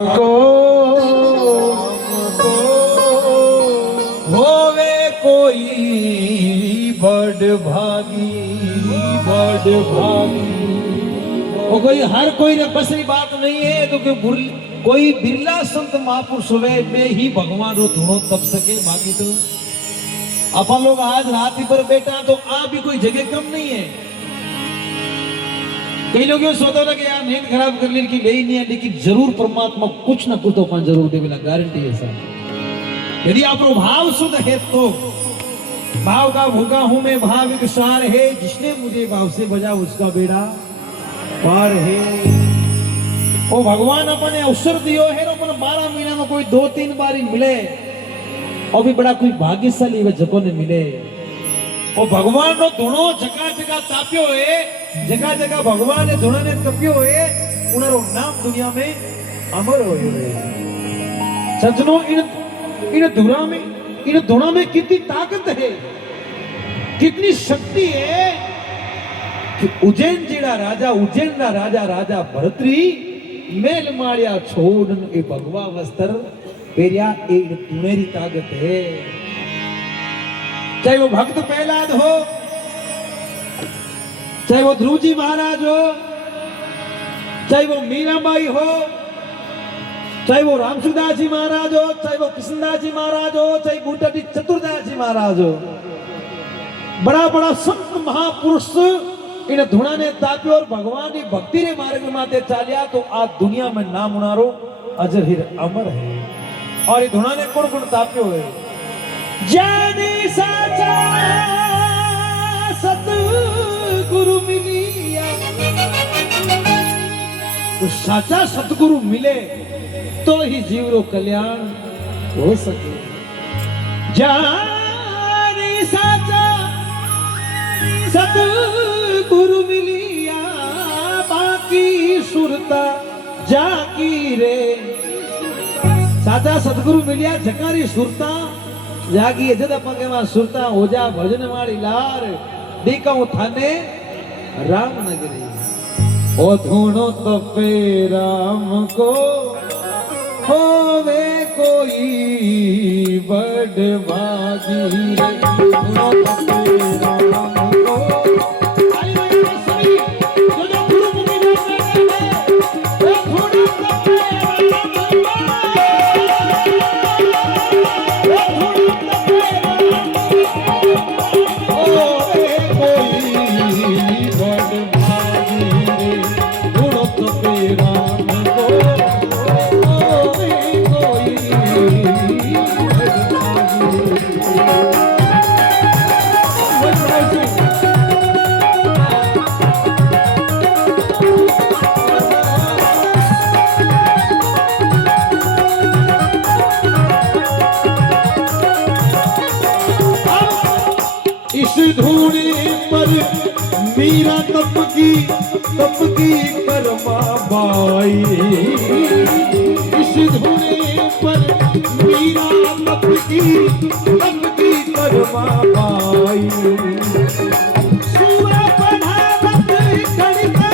को होवे कोई बड़ भागी वो कोई हर कोई ने बस की बात नहीं है तो कोई बिरला संत महापुरुष हुए में ही भगवान रो धुनो तप सके। बाकी तो अपन लोग आज रात ही पर बैठा तो आ भी कोई जगह कम नहीं है। कई लोग ये सोचते हैं कि यार नींद खराब कर ली कि नहीं है, लेकिन जरूर परमात्मा कुछ ना कुछ तो अपन जरूर देवेला, गारंटी है सर। यदि आप भाव शुद्ध है तो भाव का भूखा हूं मैं भाविक सार है, जिसने मुझे भाव से बजा उसका बेड़ा पार है। वो भगवान अपने अवसर दियो है तो अपन 12 महीना में कोई 2-3 बार ही मिले और भी बड़ा कोई भाग्यशाली वे जगह ने मिले। और भगवान नो दोनों जगह जगह ताप्यो है, जगह जगह भगवान ने दोनों ने तप्यो है, उनरो नाम दुनिया में अमर हो है। सजनो इन दोनों में कितनी ताकत है, कितनी शक्ति है कि उज्जैन जेड़ा राजा, उज्जैन ना राजा भरतरी मेल मारिया छोड़न ए भगवा वस्त्र पेरिया ए तुनेरी ताकत है। चाहे वो भक्त प्रहलाद हो, चाहे वो ध्रुव जी महाराज हो, चाहे वो मीराबाई हो, चाहे वो रामसुदास जी महाराज हो, चाहे वो कृष्णदास जी महाराज हो, चाहे बूटा जी चतुरदास जी महाराज हो, बड़ा बड़ा संत महापुरुष इन धुना ने ताप्यो और भगवान की भक्ति रे मार्ग में माते चालिया तो आज दुनिया में नाम उनारो अजर हिर अमर है। और ये धुना ने कौन ताप्यो है? जाने साचा सतगुरु मिलिया, तो साचा सतगुरु मिले तो ही जीव रो कल्याण हो सके। जाने साचा सतगुरु मिलिया, बाकी सुरता जाकी रे। साचा सतगुरु मिलिया जकारी सुरता जागी जद पगे मा सुरता हो जा भजन वाली लार देखा थाने राम नगरी। ओ धुनो तपे राम को होवे कोई बड़ भागी रे। धुनो तपे राम को धूने पर मीरा तप की करमा बाई। इस धूने पर मीरा तप की करमा बाई। सूरा पढ़ावत कणिका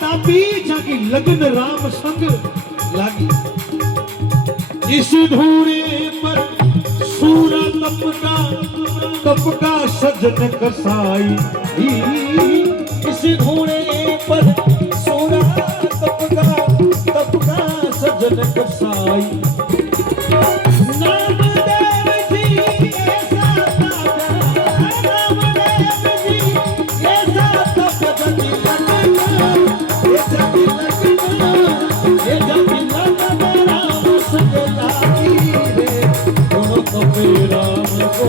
तापी, लगन राम संग लागी। इस धूरे पर सूरा तप का सजन कसाई। इस घोड़े पर सोना तपका सजन कसाई। नामदेव जी ऐसा ताजा, नामदेव जी ऐसा तप जगी लगना, ये जगी लगना, ये जगी लगना राम सके लागी रे। दोनों तपे राम को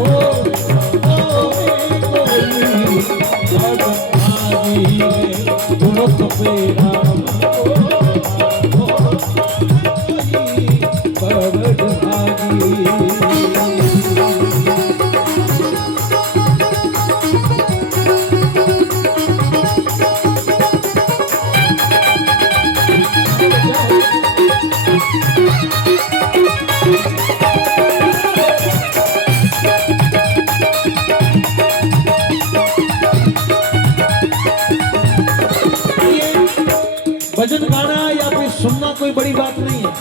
दोनों तपे राम को परवड भागी। भजन गाना या फिर सुनना कोई बड़ी बात नहीं है,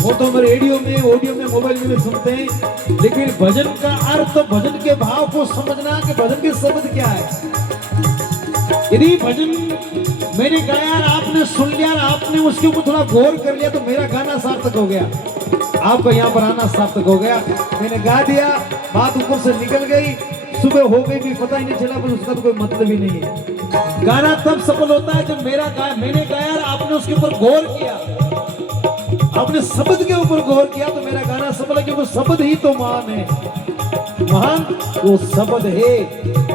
वो तो हम रेडियो में, ऑडियो में, मोबाइल में सुनते हैं। लेकिन भजन का अर्थ, भजन के भाव को समझना कि भजन के शब्द क्या है। यदि भजन मैंने गाया और आपने सुन लिया और आपने उसके ऊपर थोड़ा गौर कर लिया तो मेरा गाना सार्थक हो गया, आपका यहाँ पर आना सार्थक हो गया। मैंने गा दिया, बात ऊपर से निकल गई, सुबह हो गई भी पता ही नहीं चला, पर उसका तो कोई मतलब ही नहीं है। गाना तब सफल होता है जब मैंने गाया और आपने उसके ऊपर गौर किया, आपने शब्द के ऊपर गौर किया तो मेरा गाना सफल है, क्योंकि शब्द ही तो महान है। महान वो शब्द है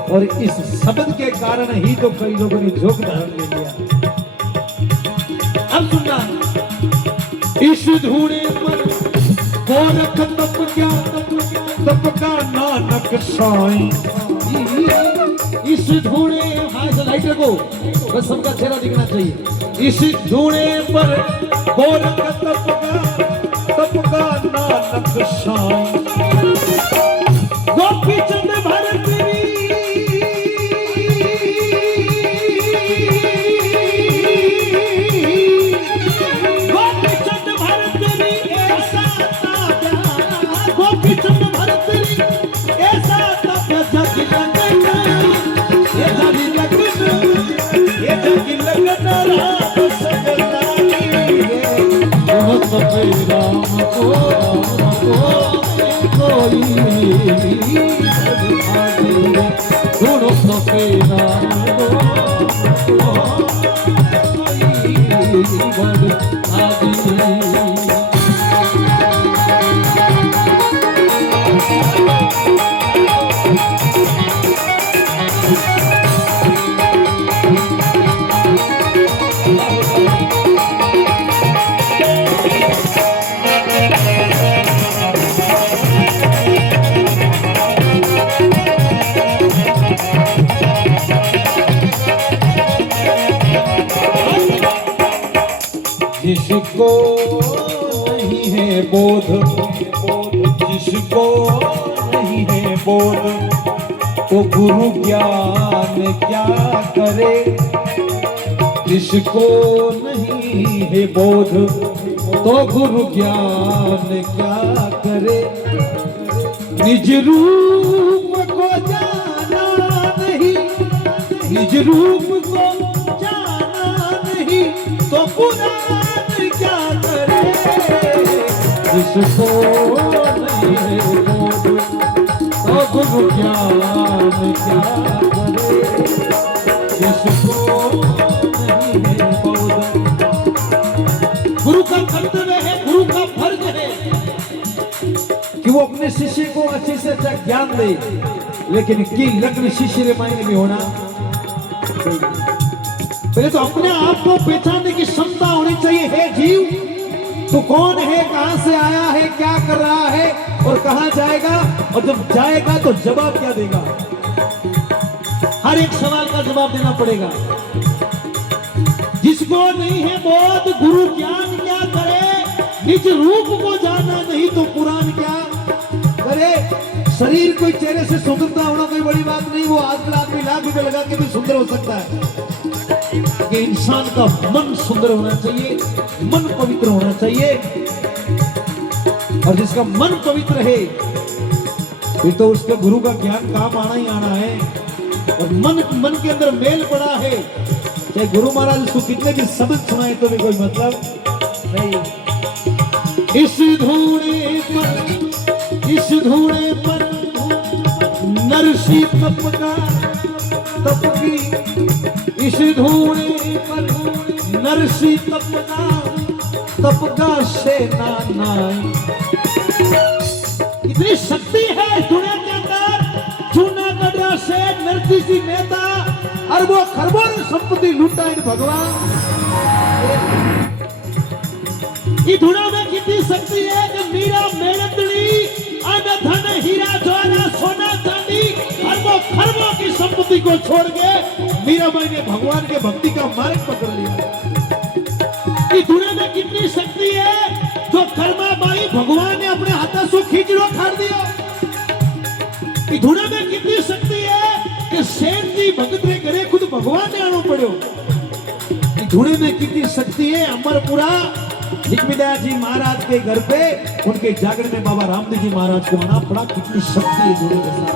और इस शब्द के कारण ही तो कई लोगों ने झोंक धारण ले लिया। अब सुनना, इस धूड़े पर गोरख तप क्या, तप का नानक साईं। इस धूड़े, हाँ इस लाइटर को बस सबका चेहरा दिखना चाहिए। इस धूड़े पर गोरख तप का नानक साईं। गोपी चंद भरतरी, गोपी चंद भरतरी ऐसा ताजा, गोपी चंद भरतरी ऐसा ताजा जगी लगना, ये जगी लगना, ये जगी लगना राम सके लागी रे। दोनों तपे राम को कोई दोनों तपे राम को कोई आदि। जिसको नहीं है बोध, जिसको नहीं है बोध, तो गुरु ज्ञान क्या करे। जिसको नहीं है बोध तो गुरु ज्ञान क्या करे। निज रूप को जाना नहीं, निज रूप को जाना नहीं तो पुराण क्या करे। जिसको नहीं है बोध तो गुरु ज्ञान क्या करे। जिसको नहीं है बोध, गुरु का कर्तव्य है, गुरु का फर्ज है कि वो अपने शिष्य को अच्छे से अच्छा ज्ञान दे, लेकिन की लग्न शिष्य रे मायने में होना पहले तो अपने आप को पहचानने की क्षमता होनी चाहिए। है जीव तो कौन है, कहां से आया है, क्या कर रहा है और कहां जाएगा, और जब जाएगा तो जवाब क्या देगा। हर एक सवाल का जवाब देना पड़ेगा। जिसको नहीं है बोध गुरु ज्ञान क्या करे। निज रूप को जाना नहीं तो पुराण क्या करे। शरीर कोई चेहरे से सुंदरता होना कोई बड़ी बात नहीं, वो आजकल आदमी लाख रुपए लगा के भी सुंदर हो सकता है। कि इंसान का मन सुंदर होना चाहिए, मन पवित्र होना चाहिए, और जिसका मन पवित्र है फिर तो उसके गुरु का ज्ञान काम आना ही आना है। और मन के अंदर मेल पड़ा है, चाहे गुरु महाराज उसको कितने भी शब्द सुनाए तो भी कोई मतलब नहीं। इस धूणे पर नरसी तप की, इस धूणे पर नरसी तप का सेना नाई। इतनी शक्ति है धूणे के अंदर। जूनागढ़ से नरसिंह सिंह मेहता अरबों खरबों संपत्ति लूटा इन भगवान। ये धुना में कितनी शक्ति है कि मीरा मेड़तड़ी अन्न धन हीरा ज्वाला सोना चांदी अरबों खरबों की संपत्ति को छोड़ के मीराबाई ने भगवान के भक्ति का मार्ग पकड़ लिया। ये धुना में कितनी शक्ति है जो कर्माबाई भगवान ने अपने हाथों से खींचड़ो खाड़ दिया। ये धुना में कितनी शक्ति है कि सेठ जी भगत रे घरे खुद भगवान ने आना पड़ो। ये धुने में कितनी शक्ति है। अमरपुरा लिखविदास जी महाराज के घर पे उनके जागरण में बाबा रामदेव जी महाराज को आना पड़ा। कितनी शक्ति है धुने के साथ।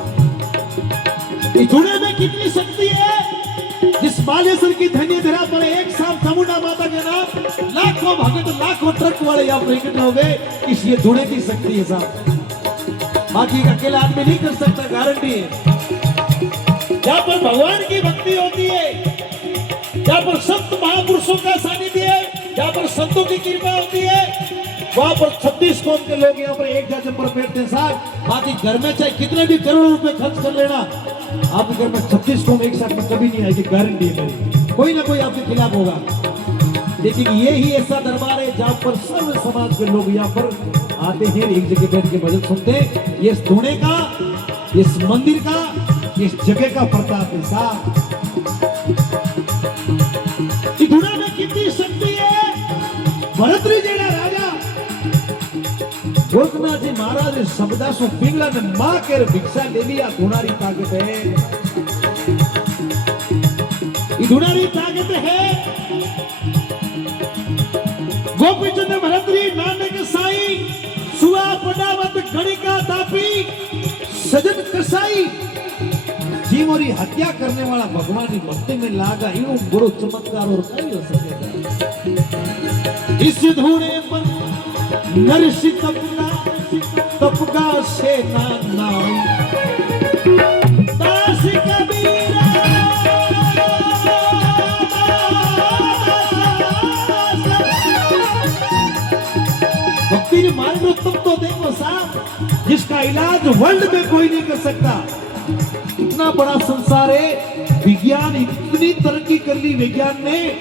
इस धुने में कितनी शक्ति है। जिस बालेश्वर की धन्य धरा पर एक साथ चामुंडा माता के नाम लाखों भगत लाखों ट्रक वाले यहाँ पर इकट्ठे हो गए। इसलिए धुने की शक्ति है साहब, बाकी अकेला आदमी नहीं कर सकता। गारंटी है जहाँ पर भगवान की भक्ति होती है, जहाँ पर संत महापुरुषों का सानिध्य है, जहाँ पर संतों की कृपा होती है, वहां पर 36 कौम के लोग यहाँ पर एक जगह पर बैठते हैं साहब। बाकी घर में चाहे कितने भी करोड़ों रुपए खर्च कर लेना, आपके घर में 36 कौम एक साथ में कभी नहीं आएगी। गारंटी है मेरी। कोई ना कोई आपके खिलाफ होगा। लेकिन ये ही ऐसा दरबार है जहाँ पर सर्व समाज के लोग यहाँ पर आते हैं, एक जगह बैठ के भजन सुनते हैं। ये इस धुने का, इस मंदिर का, इस जगह का प्रताप है साहब। धुना में कितनी शक्ति है। भरतरी जेड़ा राजा गोरखनाथ जी महाराज ने शब्दासु पिंगला ने मां के भिक्षा ले लिया। धुनारी ताकत है, ये धुनारी ताकत है। गोपीचंद भरतरी नानक साई सुआ पटावत गणिका तापी सजन कसाई जीवोरी हत्या करने वाला भगवान की भक्ति में लागा। यूं बड़ो चमत्कार और कहीं हो सकेगा। इस धुने पर नरसी तपका सेना नाई। दास कबीरा भक्ति मार्ग में तुम तो देखो साहब, जिसका इलाज वर्ल्ड में कोई नहीं कर सकता। इतना बड़ा संसार है, विज्ञान इतनी तरक्की कर ली विज्ञान ने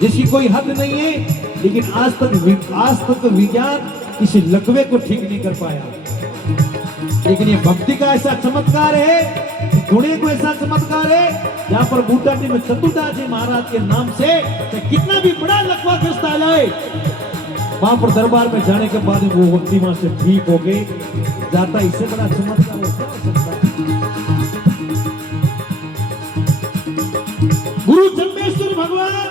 जिसकी कोई हद नहीं है। लेकिन आज तक विज्ञान किसी लकवे को ठीक नहीं कर पाया। लेकिन ये भक्ति का ऐसा चमत्कार है, धुने को ऐसा चमत्कार है, जहाँ पर बूटाटी में चतुर्दास जी महाराज के नाम से कितना भी बड़ा लकवा ग्रस्त आ जाए, वहां पर दरबार में जाने के बाद वो व्यक्ति वहां से ठीक हो गए जाता। इससे बड़ा चमत्कार हो सकता है। गुरु जम्बेश्वर भगवान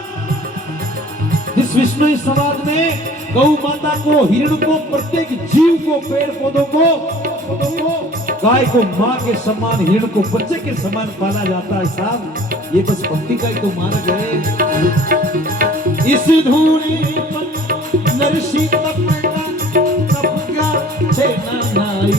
जिस विष्णु समाज में गौ माता को, हिरण को, प्रत्येक जीव को, पेड़ पौधों को, गाय को माँ के समान, हिरण को बच्चे के समान पाला जाता है साहब। ये बस भक्ति का ही तो मार्ग है। इस धूने पर नरसी तपका सेना नाई।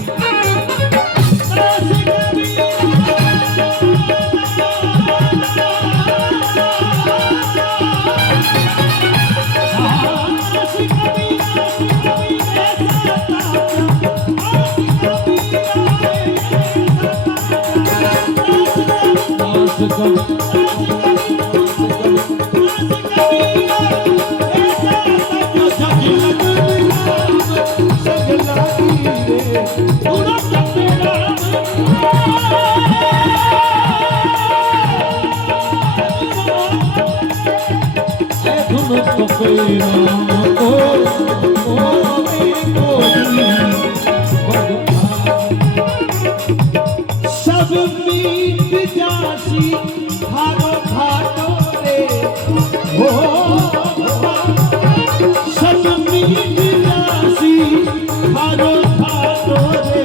सब मीट जासी हारो घाटो रे हो, सब मीट जासी हारो घाटो रे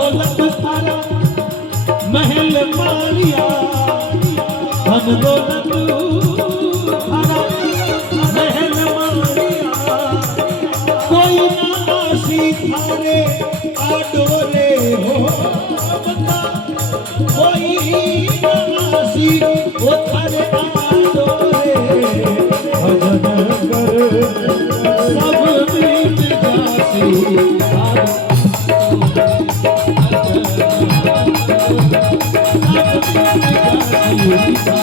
दौलत थारा महल मारिया धन दौलत थारा महल मारिया कोई ना आसी थारे आडोरे हो बता कोई ना आसी वो थारे आडोरे भजन कर सब बीत जासी सब बीत जासी